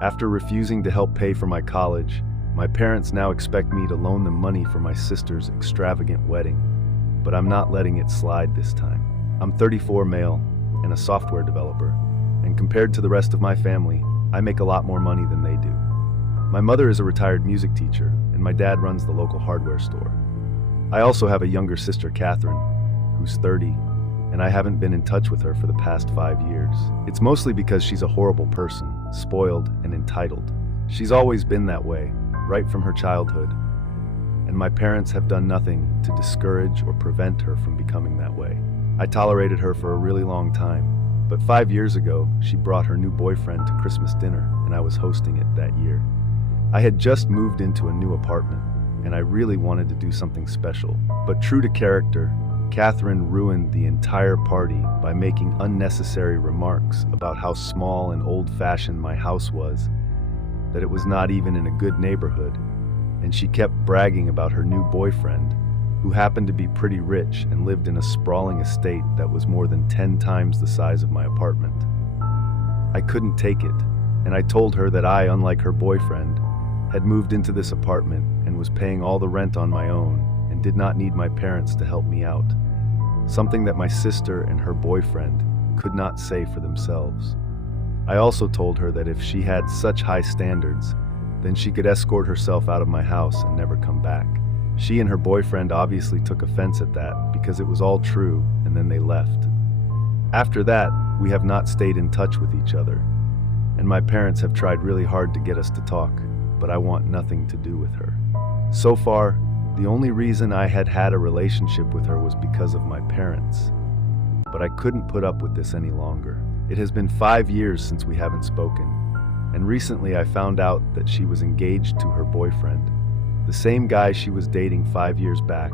After refusing to help pay for my college, my parents now expect me to loan them money for my sister's extravagant wedding, but I'm not letting it slide this time. I'm 34, male, and a software developer, and compared to the rest of my family, I make a lot more money than they do. My mother is a retired music teacher, and my dad runs the local hardware store. I also have a younger sister, Catherine, who's 30, and I haven't been in touch with her for the past 5 years. It's mostly because she's a horrible person, spoiled and entitled. She's always been that way, right from her childhood, and my parents have done nothing to discourage or prevent her from becoming that way. I tolerated her for a really long time, but 5 years ago, she brought her new boyfriend to Christmas dinner, and I was hosting it that year. I had just moved into a new apartment, and I really wanted to do something special, but true to character, Catherine ruined the entire party by making unnecessary remarks about how small and old-fashioned my house was, that it was not even in a good neighborhood, and she kept bragging about her new boyfriend, who happened to be pretty rich and lived in a sprawling estate that was more than 10 times the size of my apartment. I couldn't take it, and I told her that I, unlike her boyfriend, had moved into this apartment and was paying all the rent on my own and did not need my parents to help me out, something that my sister and her boyfriend could not say for themselves. I also told her that if she had such high standards, then she could escort herself out of my house and never come back. She and her boyfriend obviously took offense at that because it was all true, and then they left. After that, we have not stayed in touch with each other, and my parents have tried really hard to get us to talk, but I want nothing to do with her. So far, the only reason I had had a relationship with her was because of my parents, but I couldn't put up with this any longer. It has been 5 years since we haven't spoken, and recently I found out that she was engaged to her boyfriend, the same guy she was dating 5 years back,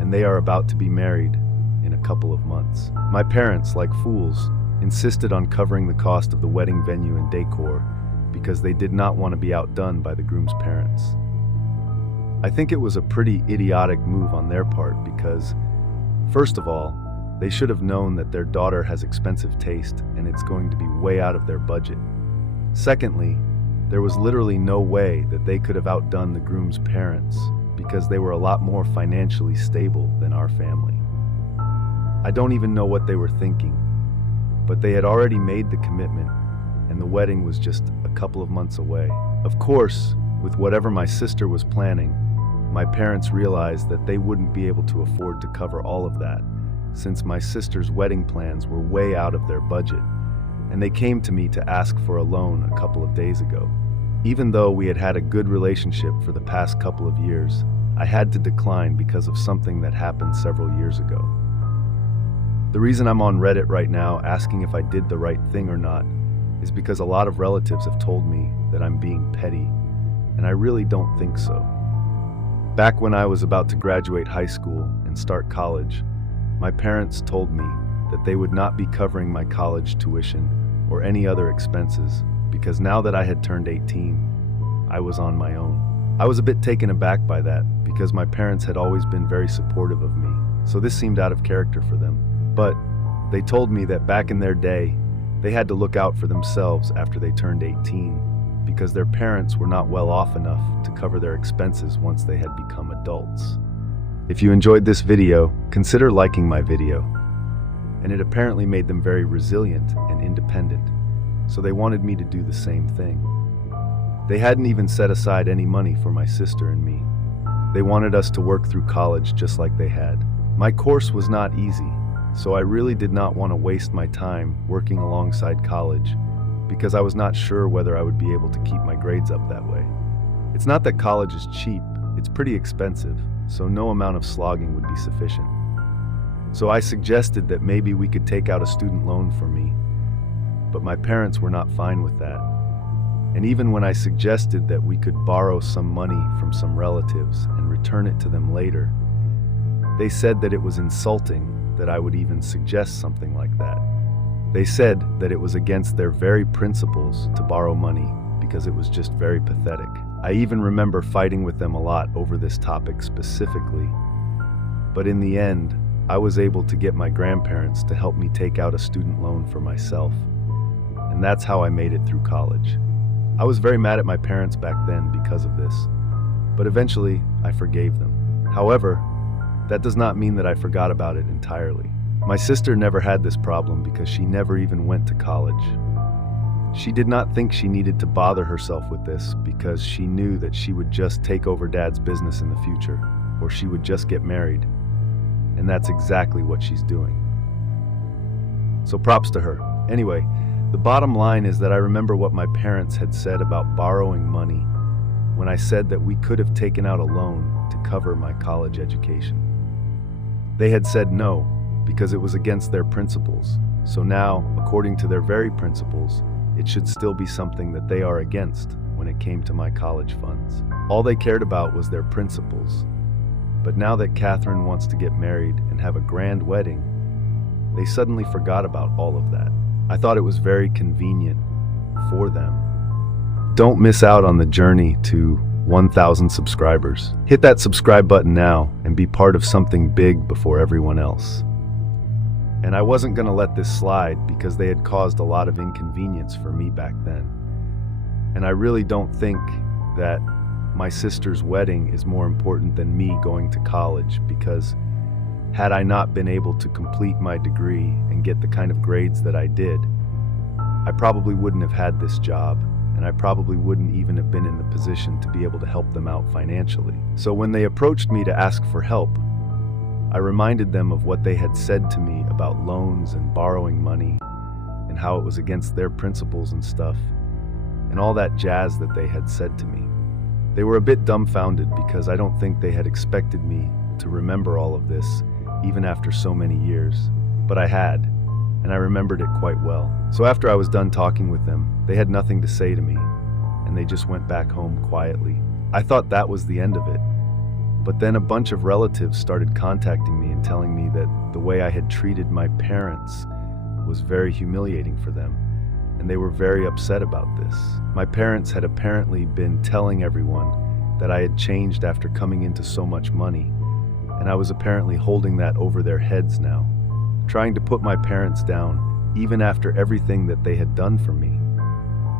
and they are about to be married in a couple of months. My parents, like fools, insisted on covering the cost of the wedding venue and decor because they did not want to be outdone by the groom's parents. I think it was a pretty idiotic move on their part because, first of all, they should have known that their daughter has expensive taste and it's going to be way out of their budget. Secondly, there was literally no way that they could have outdone the groom's parents because they were a lot more financially stable than our family. I don't even know what they were thinking, but they had already made the commitment and the wedding was just a couple of months away. Of course, with whatever my sister was planning, my parents realized that they wouldn't be able to afford to cover all of that, since my sister's wedding plans were way out of their budget, and they came to me to ask for a loan a couple of days ago. Even though we had had a good relationship for the past couple of years, I had to decline because of something that happened several years ago. The reason I'm on Reddit right now asking if I did the right thing or not is because a lot of relatives have told me that I'm being petty, and I really don't think so. Back when I was about to graduate high school and start college, my parents told me that they would not be covering my college tuition or any other expenses because now that I had turned 18, I was on my own. I was a bit taken aback by that because my parents had always been very supportive of me, so this seemed out of character for them. But they told me that back in their day, they had to look out for themselves after they turned 18 because their parents were not well off enough to cover their expenses once they had become adults. If you enjoyed this video, consider liking my video. And it apparently made them very resilient and independent, so they wanted me to do the same thing. They hadn't even set aside any money for my sister and me. They wanted us to work through college just like they had. My course was not easy, so I really did not want to waste my time working alongside college because I was not sure whether I would be able to keep my grades up that way. It's not that college is cheap, it's pretty expensive, so no amount of slogging would be sufficient. So I suggested that maybe we could take out a student loan for me, but my parents were not fine with that. And even when I suggested that we could borrow some money from some relatives and return it to them later, they said that it was insulting that I would even suggest something like that. They said that it was against their very principles to borrow money because it was just very pathetic. I even remember fighting with them a lot over this topic specifically, but in the end, I was able to get my grandparents to help me take out a student loan for myself, and that's how I made it through college. I was very mad at my parents back then because of this, but eventually I forgave them. However, that does not mean that I forgot about it entirely. My sister never had this problem because she never even went to college. She did not think she needed to bother herself with this because she knew that she would just take over Dad's business in the future, or she would just get married. And that's exactly what she's doing. So props to her. Anyway, the bottom line is that I remember what my parents had said about borrowing money when I said that we could have taken out a loan to cover my college education. They had said no, because it was against their principles. So now, according to their very principles, it should still be something that they are against when it came to my college funds. All they cared about was their principles. But now that Catherine wants to get married and have a grand wedding, they suddenly forgot about all of that. I thought it was very convenient for them. Don't miss out on the journey to 1,000 subscribers. Hit that subscribe button now and be part of something big before everyone else. And I wasn't going to let this slide because they had caused a lot of inconvenience for me back then. And I really don't think that my sister's wedding is more important than me going to college, because had I not been able to complete my degree and get the kind of grades that I did, I probably wouldn't have had this job, and I probably wouldn't even have been in the position to be able to help them out financially. So when they approached me to ask for help, I reminded them of what they had said to me about loans and borrowing money and how it was against their principles and stuff, and all that jazz that they had said to me. They were a bit dumbfounded because I don't think they had expected me to remember all of this even after so many years, but I had, and I remembered it quite well. So after I was done talking with them, they had nothing to say to me, and they just went back home quietly. I thought that was the end of it. But then a bunch of relatives started contacting me and telling me that the way I had treated my parents was very humiliating for them, and they were very upset about this. My parents had apparently been telling everyone that I had changed after coming into so much money, and I was apparently holding that over their heads now, trying to put my parents down even after everything that they had done for me.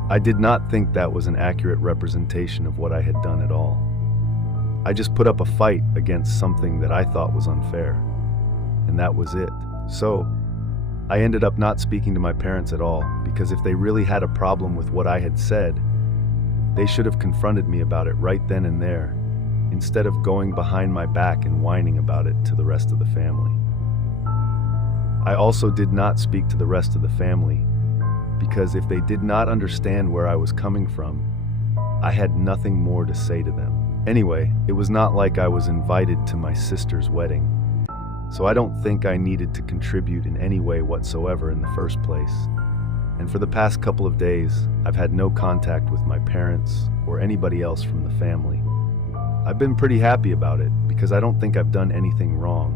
I did not think that was an accurate representation of what I had done at all. I just put up a fight against something that I thought was unfair, and that was it. So I ended up not speaking to my parents at all, because if they really had a problem with what I had said, they should have confronted me about it right then and there, instead of going behind my back and whining about it to the rest of the family. I also did not speak to the rest of the family, because if they did not understand where I was coming from, I had nothing more to say to them. Anyway, it was not like I was invited to my sister's wedding, so I don't think I needed to contribute in any way whatsoever in the first place. And for the past couple of days, I've had no contact with my parents or anybody else from the family. I've been pretty happy about it because I don't think I've done anything wrong.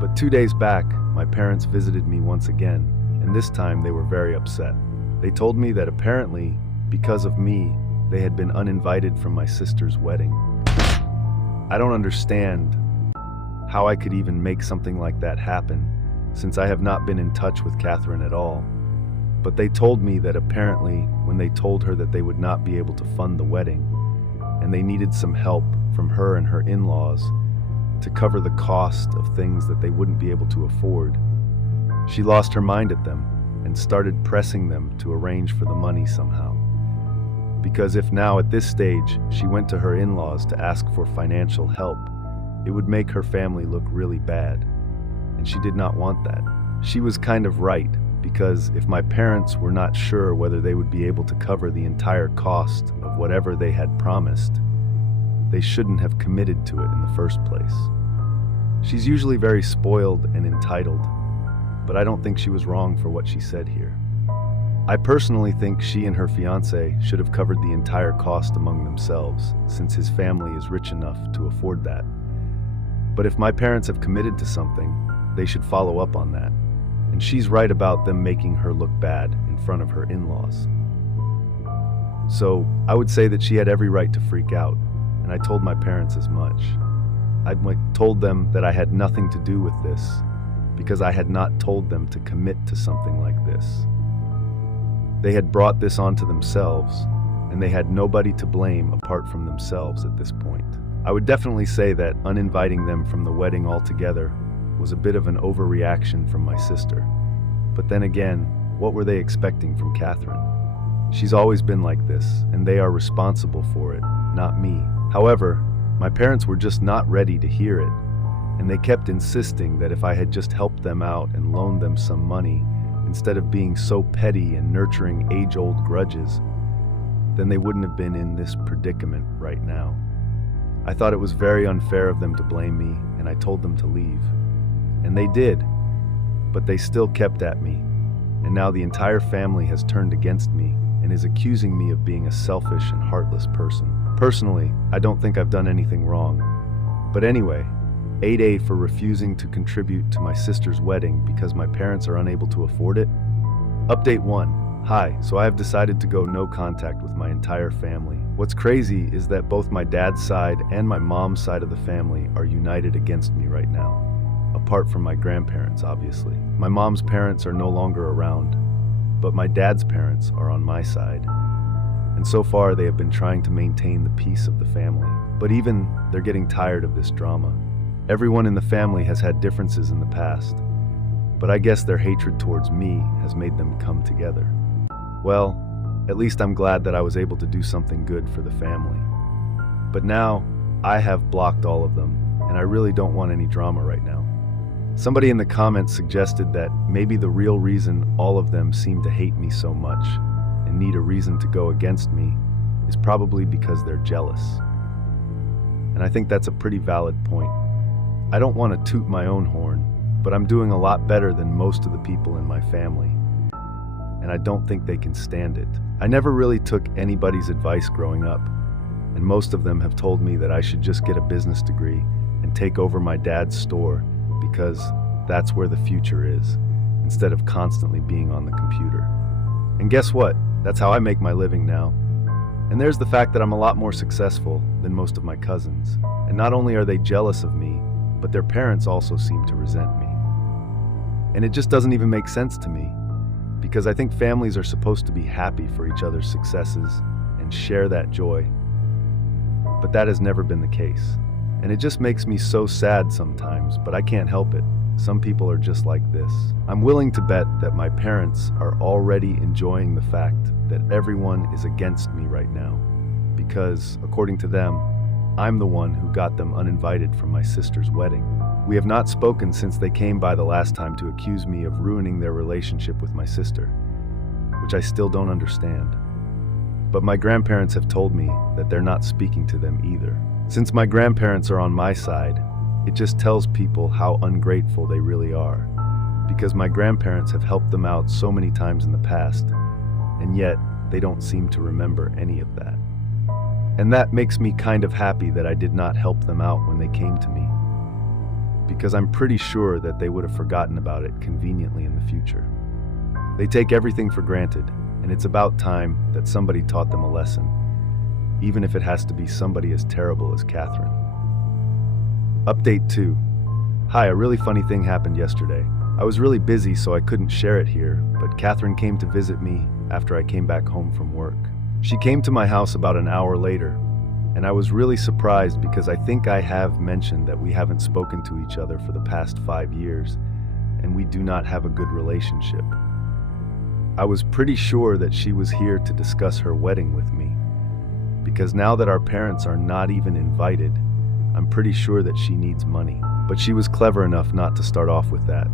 But 2 days back, my parents visited me once again, and this time they were very upset. They told me that apparently, because of me, they had been uninvited from my sister's wedding. I don't understand how I could even make something like that happen, since I have not been in touch with Catherine at all. But they told me that apparently when they told her that they would not be able to fund the wedding, and they needed some help from her and her in-laws to cover the cost of things that they wouldn't be able to afford, she lost her mind at them and started pressing them to arrange for the money somehow. Because if now at this stage she went to her in-laws to ask for financial help, it would make her family look really bad, and she did not want that. She was kind of right, because if my parents were not sure whether they would be able to cover the entire cost of whatever they had promised, they shouldn't have committed to it in the first place. She's usually very spoiled and entitled, but I don't think she was wrong for what she said here. I personally think she and her fiancé should have covered the entire cost among themselves, since his family is rich enough to afford that. But if my parents have committed to something, they should follow up on that. And she's right about them making her look bad in front of her in-laws. So I would say that she had every right to freak out, and I told my parents as much. I told them that I had nothing to do with this, because I had not told them to commit to something like this. They had brought this onto themselves, and they had nobody to blame apart from themselves at this point. I would definitely say that uninviting them from the wedding altogether was a bit of an overreaction from my sister. But then again, what were they expecting from Catherine? She's always been like this, and they are responsible for it, not me. However, my parents were just not ready to hear it, and they kept insisting that if I had just helped them out and loaned them some money, instead of being so petty and nurturing age-old grudges, then they wouldn't have been in this predicament right now. I thought it was very unfair of them to blame me, and I told them to leave. And they did, but they still kept at me, and now the entire family has turned against me and is accusing me of being a selfish and heartless person. Personally, I don't think I've done anything wrong. But anyway, 8A for refusing to contribute to my sister's wedding because my parents are unable to afford it. Update 1. Hi, so I have decided to go no contact with my entire family. What's crazy is that both my dad's side and my mom's side of the family are united against me right now. Apart from my grandparents, obviously. My mom's parents are no longer around, but my dad's parents are on my side. And so far they have been trying to maintain the peace of the family. But even they're getting tired of this drama. Everyone in the family has had differences in the past, but I guess their hatred towards me has made them come together. Well, at least I'm glad that I was able to do something good for the family. But now, I have blocked all of them, and I really don't want any drama right now. Somebody in the comments suggested that maybe the real reason all of them seem to hate me so much and need a reason to go against me is probably because they're jealous. And I think that's a pretty valid point. I don't want to toot my own horn, but I'm doing a lot better than most of the people in my family, and I don't think they can stand it. I never really took anybody's advice growing up, and most of them have told me that I should just get a business degree and take over my dad's store because that's where the future is, instead of constantly being on the computer. And guess what? That's how I make my living now. And there's the fact that I'm a lot more successful than most of my cousins. And not only are they jealous of me, but their parents also seem to resent me. And it just doesn't even make sense to me, because I think families are supposed to be happy for each other's successes and share that joy. But that has never been the case. And it just makes me so sad sometimes, but I can't help it. Some people are just like this. I'm willing to bet that my parents are already enjoying the fact that everyone is against me right now, because, according to them, I'm the one who got them uninvited from my sister's wedding. We have not spoken since they came by the last time to accuse me of ruining their relationship with my sister, which I still don't understand. But my grandparents have told me that they're not speaking to them either. Since my grandparents are on my side, it just tells people how ungrateful they really are, because my grandparents have helped them out so many times in the past, and yet they don't seem to remember any of that. And that makes me kind of happy that I did not help them out when they came to me, because I'm pretty sure that they would have forgotten about it conveniently in the future. They take everything for granted, and it's about time that somebody taught them a lesson, even if it has to be somebody as terrible as Catherine. Update 2. Hi, a really funny thing happened yesterday. I was really busy, so I couldn't share it here, but Catherine came to visit me after I came back home from work. She came to my house about an hour later, and I was really surprised because I think I have mentioned that we haven't spoken to each other for the past 5 years, and we do not have a good relationship. I was pretty sure that she was here to discuss her wedding with me, because now that our parents are not even invited, I'm pretty sure that she needs money. But she was clever enough not to start off with that.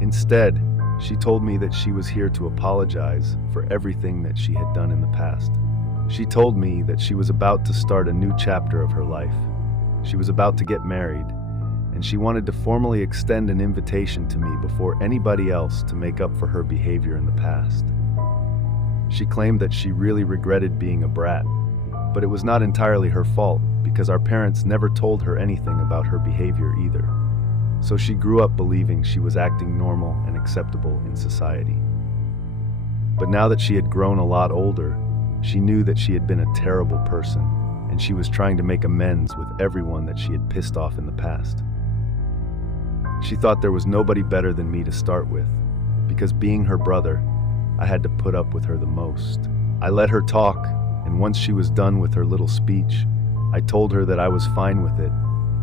Instead, she told me that she was here to apologize for everything that she had done in the past. She told me that she was about to start a new chapter of her life. She was about to get married, and she wanted to formally extend an invitation to me before anybody else to make up for her behavior in the past. She claimed that she really regretted being a brat, but it was not entirely her fault because our parents never told her anything about her behavior either. So she grew up believing she was acting normal and acceptable in society. But now that she had grown a lot older, she knew that she had been a terrible person, and she was trying to make amends with everyone that she had pissed off in the past. She thought there was nobody better than me to start with, because being her brother, I had to put up with her the most. I let her talk, and once she was done with her little speech, I told her that I was fine with it,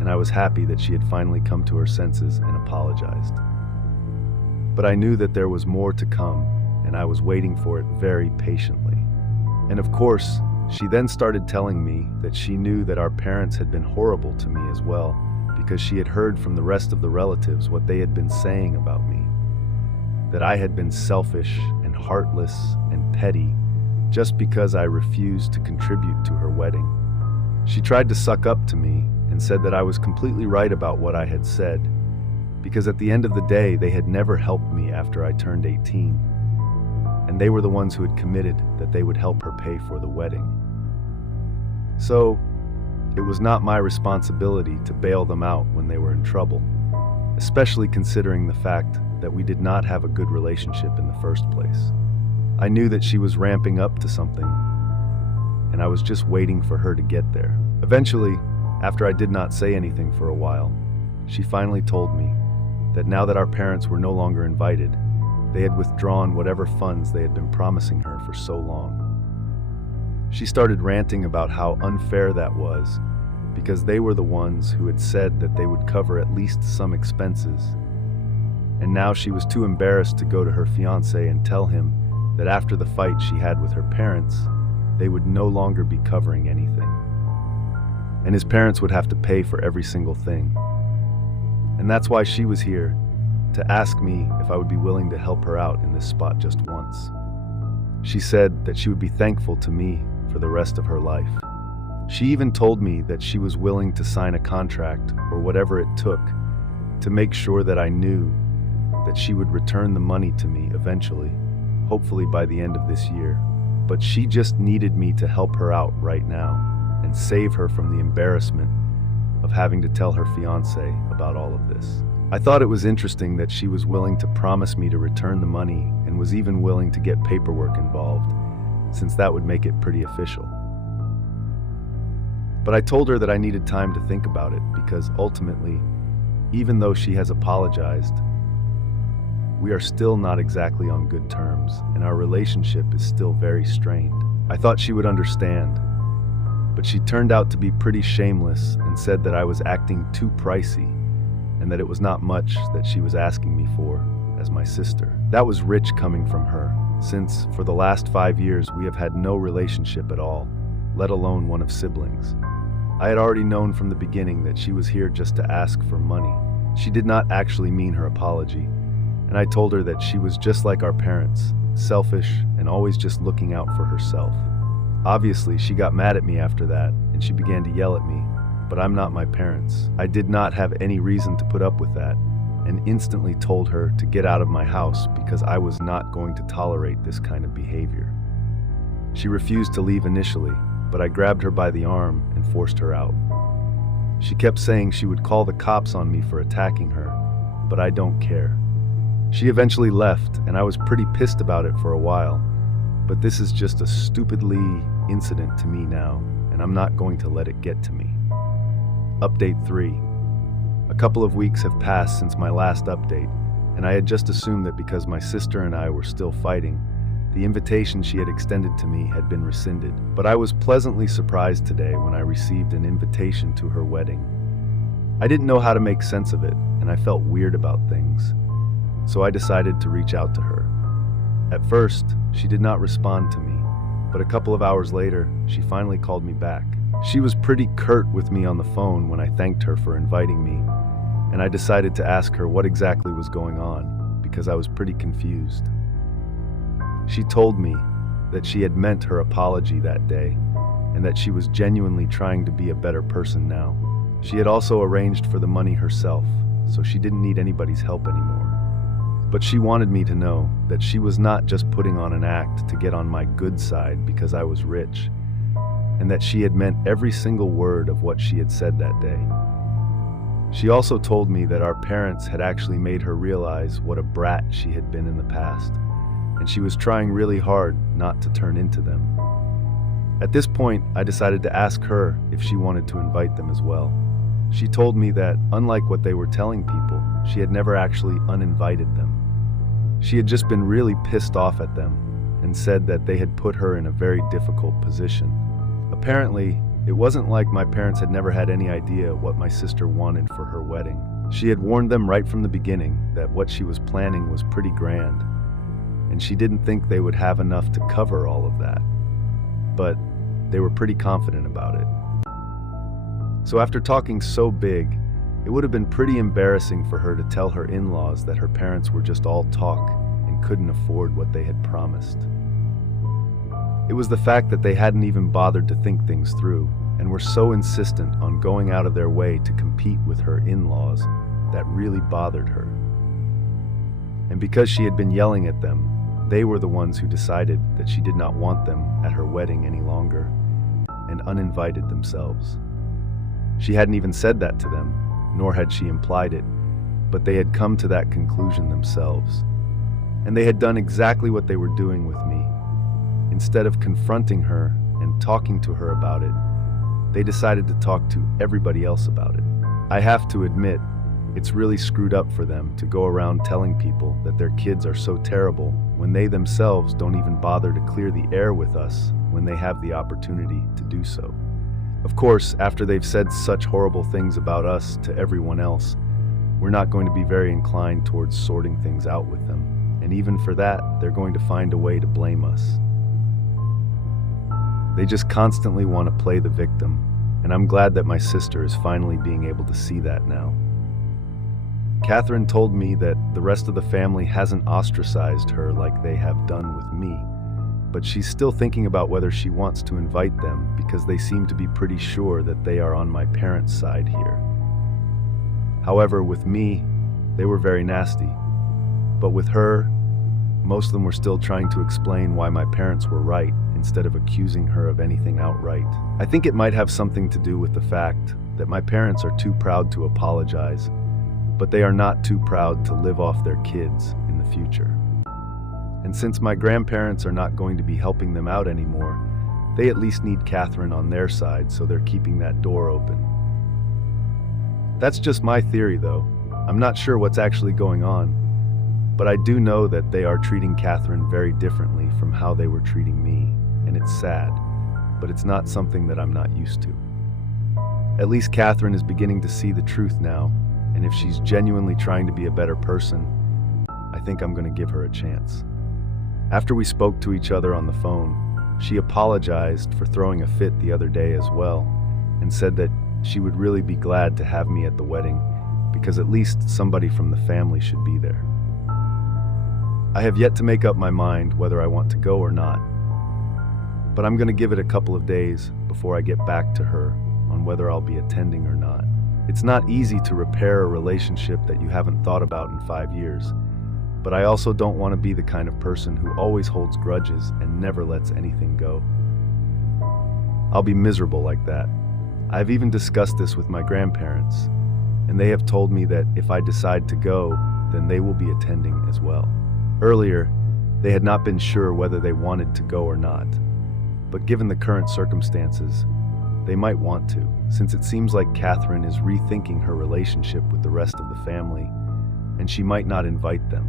and I was happy that she had finally come to her senses and apologized. But I knew that there was more to come, and I was waiting for it very patiently. And of course, she then started telling me that she knew that our parents had been horrible to me as well, because she had heard from the rest of the relatives what they had been saying about me. That I had been selfish and heartless and petty just because I refused to contribute to her wedding. She tried to suck up to me and said that I was completely right about what I had said, because at the end of the day, they had never helped me after I turned 18, and they were the ones who had committed that they would help her pay for the wedding. So, it was not my responsibility to bail them out when they were in trouble, especially considering the fact that we did not have a good relationship in the first place. I knew that she was ramping up to something, and I was just waiting for her to get there. Eventually, after I did not say anything for a while, she finally told me that now that our parents were no longer invited, they had withdrawn whatever funds they had been promising her for so long. She started ranting about how unfair that was, because they were the ones who had said that they would cover at least some expenses. And now she was too embarrassed to go to her fiancé and tell him that after the fight she had with her parents, they would no longer be covering anything. And his parents would have to pay for every single thing. And that's why she was here, to ask me if I would be willing to help her out in this spot just once. She said that she would be thankful to me for the rest of her life. She even told me that she was willing to sign a contract or whatever it took to make sure that I knew that she would return the money to me eventually, hopefully by the end of this year. But she just needed me to help her out right now and save her from the embarrassment of having to tell her fiancé about all of this. I thought it was interesting that she was willing to promise me to return the money and was even willing to get paperwork involved, since that would make it pretty official. But I told her that I needed time to think about it because ultimately, even though she has apologized, we are still not exactly on good terms, and our relationship is still very strained. I thought she would understand, but she turned out to be pretty shameless and said that I was acting too pricey and that it was not much that she was asking me for as my sister. That was rich coming from her, since for the last 5 years we have had no relationship at all, let alone one of siblings. I had already known from the beginning that she was here just to ask for money. She did not actually mean her apology, and I told her that she was just like our parents, selfish and always just looking out for herself. Obviously, she got mad at me after that, and she began to yell at me, but I'm not my parents. I did not have any reason to put up with that, and instantly told her to get out of my house because I was not going to tolerate this kind of behavior. She refused to leave initially, but I grabbed her by the arm and forced her out. She kept saying she would call the cops on me for attacking her, but I don't care. She eventually left, and I was pretty pissed about it for a while, but this is just a stupidly incident to me now, and I'm not going to let it get to me. Update 3. A couple of weeks have passed since my last update, and I had just assumed that because my sister and I were still fighting, the invitation she had extended to me had been rescinded. But I was pleasantly surprised today when I received an invitation to her wedding. I didn't know how to make sense of it, and I felt weird about things, so I decided to reach out to her. At first, she did not respond to me, but a couple of hours later, she finally called me back. She was pretty curt with me on the phone when I thanked her for inviting me, and I decided to ask her what exactly was going on, because I was pretty confused. She told me that she had meant her apology that day, and that she was genuinely trying to be a better person now. She had also arranged for the money herself, so she didn't need anybody's help anymore. But she wanted me to know that she was not just putting on an act to get on my good side because I was rich, and that she had meant every single word of what she had said that day. She also told me that our parents had actually made her realize what a brat she had been in the past, and she was trying really hard not to turn into them. At this point, I decided to ask her if she wanted to invite them as well. She told me that, unlike what they were telling people, she had never actually uninvited them. She had just been really pissed off at them, and said that they had put her in a very difficult position. Apparently, it wasn't like my parents had never had any idea what my sister wanted for her wedding. She had warned them right from the beginning that what she was planning was pretty grand, and she didn't think they would have enough to cover all of that. But they were pretty confident about it. So after talking so big, it would have been pretty embarrassing for her to tell her in-laws that her parents were just all talk and couldn't afford what they had promised. It was the fact that they hadn't even bothered to think things through and were so insistent on going out of their way to compete with her in-laws that really bothered her. And because she had been yelling at them, they were the ones who decided that she did not want them at her wedding any longer and uninvited themselves. She hadn't even said that to them, nor had she implied it, but they had come to that conclusion themselves. And they had done exactly what they were doing with me. Instead of confronting her and talking to her about it, they decided to talk to everybody else about it. I have to admit, it's really screwed up for them to go around telling people that their kids are so terrible when they themselves don't even bother to clear the air with us when they have the opportunity to do so. Of course, after they've said such horrible things about us to everyone else, we're not going to be very inclined towards sorting things out with them. And even for that, they're going to find a way to blame us. They just constantly want to play the victim, and I'm glad that my sister is finally being able to see that now. Catherine told me that the rest of the family hasn't ostracized her like they have done with me, but she's still thinking about whether she wants to invite them because they seem to be pretty sure that they are on my parents' side here. However, with me, they were very nasty, but with her, most of them were still trying to explain why my parents were right instead of accusing her of anything outright. I think it might have something to do with the fact that my parents are too proud to apologize, but they are not too proud to live off their kids in the future. And since my grandparents are not going to be helping them out anymore, they at least need Catherine on their side, so they're keeping that door open. That's just my theory, though. I'm not sure what's actually going on, but I do know that they are treating Catherine very differently from how they were treating me, and it's sad, but it's not something that I'm not used to. At least Catherine is beginning to see the truth now, and if she's genuinely trying to be a better person, I think I'm going to give her a chance. After we spoke to each other on the phone, she apologized for throwing a fit the other day as well, and said that she would really be glad to have me at the wedding because at least somebody from the family should be there. I have yet to make up my mind whether I want to go or not, but I'm going to give it a couple of days before I get back to her on whether I'll be attending or not. It's not easy to repair a relationship that you haven't thought about in 5 years, but I also don't want to be the kind of person who always holds grudges and never lets anything go. I'll be miserable like that. I've even discussed this with my grandparents, and they have told me that if I decide to go, then they will be attending as well. Earlier, they had not been sure whether they wanted to go or not, but given the current circumstances, they might want to, since it seems like Catherine is rethinking her relationship with the rest of the family, and she might not invite them.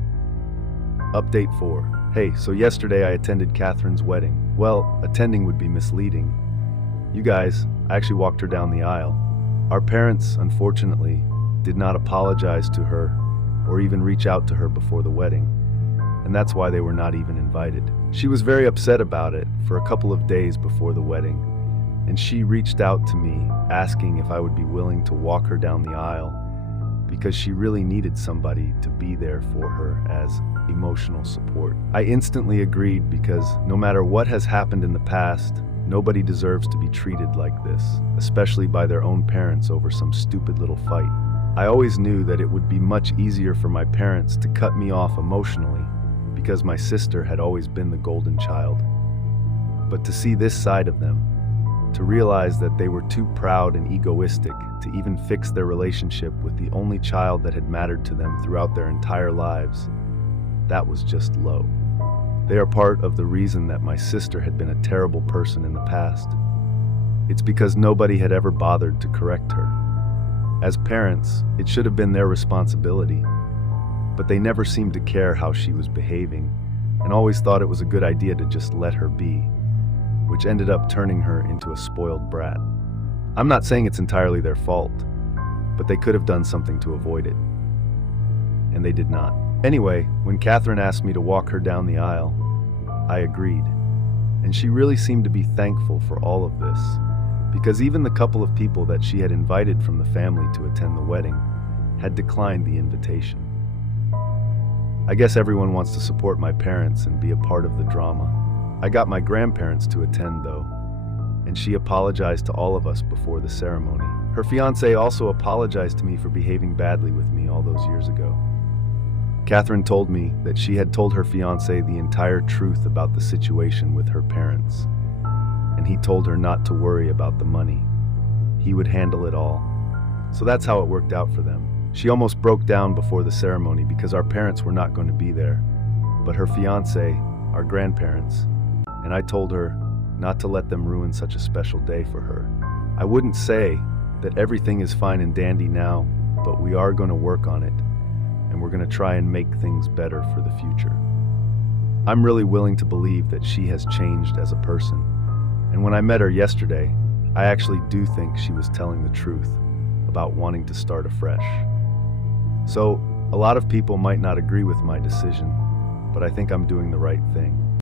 Update 4. Hey, so yesterday I attended Catherine's wedding. Well, attending would be misleading. You guys, I actually walked her down the aisle. Our parents, unfortunately, did not apologize to her or even reach out to her before the wedding, and that's why they were not even invited. She was very upset about it for a couple of days before the wedding, and she reached out to me asking if I would be willing to walk her down the aisle because she really needed somebody to be there for her as emotional support. I instantly agreed because no matter what has happened in the past, nobody deserves to be treated like this, especially by their own parents over some stupid little fight. I always knew that it would be much easier for my parents to cut me off emotionally because my sister had always been the golden child. But to see this side of them, to realize that they were too proud and egoistic to even fix their relationship with the only child that had mattered to them throughout their entire lives, that was just low. They are part of the reason that my sister had been a terrible person in the past. It's because nobody had ever bothered to correct her. As parents, it should have been their responsibility, but they never seemed to care how she was behaving, and always thought it was a good idea to just let her be, which ended up turning her into a spoiled brat. I'm not saying it's entirely their fault, but they could have done something to avoid it. And they did not. Anyway, when Catherine asked me to walk her down the aisle, I agreed. And she really seemed to be thankful for all of this, because even the couple of people that she had invited from the family to attend the wedding had declined the invitation. I guess everyone wants to support my parents and be a part of the drama. I got my grandparents to attend, though, and she apologized to all of us before the ceremony. Her fiancé also apologized to me for behaving badly with me all those years ago. Catherine told me that she had told her fiancé the entire truth about the situation with her parents, and he told her not to worry about the money. He would handle it all. So that's how it worked out for them. She almost broke down before the ceremony because our parents were not going to be there, but her fiancé, our grandparents, and I told her not to let them ruin such a special day for her. I wouldn't say that everything is fine and dandy now, but we are going to work on it, and we're going to try and make things better for the future. I'm really willing to believe that she has changed as a person, and when I met her yesterday, I actually do think she was telling the truth about wanting to start afresh. So, a lot of people might not agree with my decision, but I think I'm doing the right thing.